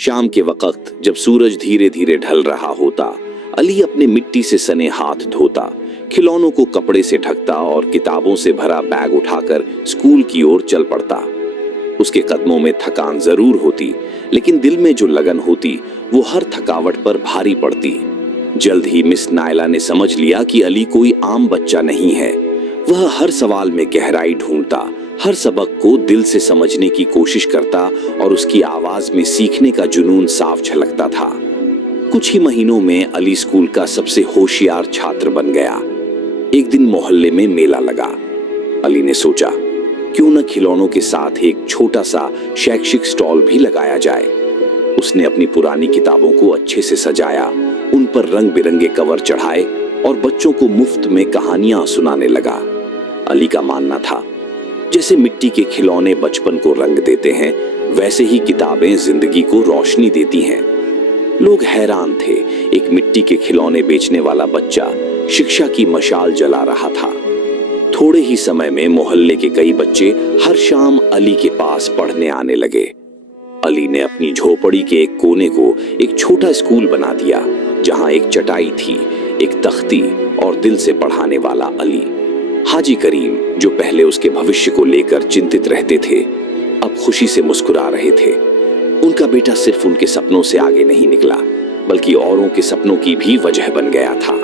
शाम के वक्त जब सूरज धीरे धीरे ढल रहा होता, अली अपने मिट्टी से सने हाथ धोता, खिलौनों को कपड़े से ढकता और किताबों से भरा बैग उठाकर स्कूल की ओर चल पड़ता। उसके कदमों में थकान जरूर होती, लेकिन दिल में जो लगन होती वो हर थकावट पर भारी पड़ती। जल्द ही मिस नायला ने समझ लिया कि अली कोई आम बच्चा नहीं है। वह हर सवाल में गहराई ढूंढता, हर सबक को दिल से समझने की कोशिश करता और उसकी आवाज में सीखने का जुनून साफ झलकता था। कुछ ही महीनों में अली स्कूल का सबसे होशियार छात्र बन गया। एक दिन मोहल्ले में मेला लगा। अली ने सोचा, क्यों न खिलौनों के साथ एक छोटा सा शैक्षिक स्टॉल भी लगाया जाए। उसने अपनी पुरानी किताबों को अच्छे से सजाया, उन पर रंग बिरंगे कवर चढ़ाए और बच्चों को मुफ्त में कहानियां सुनाने लगा। अली का मानना था, जैसे मिट्टी के खिलौने बचपन को रंग देते हैं, वैसे ही किताबें जिंदगी को रोशनी देती हैं। लोग हैरान थे, एक मिट्टी के खिलौने बेचने वाला बच्चा शिक्षा की मशाल जला रहा था। थोड़े ही समय में मोहल्ले के कई बच्चे हर शाम अली के पास पढ़ने आने लगे। अली ने अपनी झोपड़ी के एक कोने को एक छोटा स्कूल बना दिया, जहां एक चटाई थी, एक तख्ती और दिल से पढ़ाने वाला अली। हाजी करीम, जो पहले उसके भविष्य को लेकर चिंतित रहते थे, अब खुशी से मुस्कुरा रहे थे। उनका बेटा सिर्फ उनके सपनों से आगे नहीं निकला, बल्कि औरों के सपनों की भी वजह बन गया था।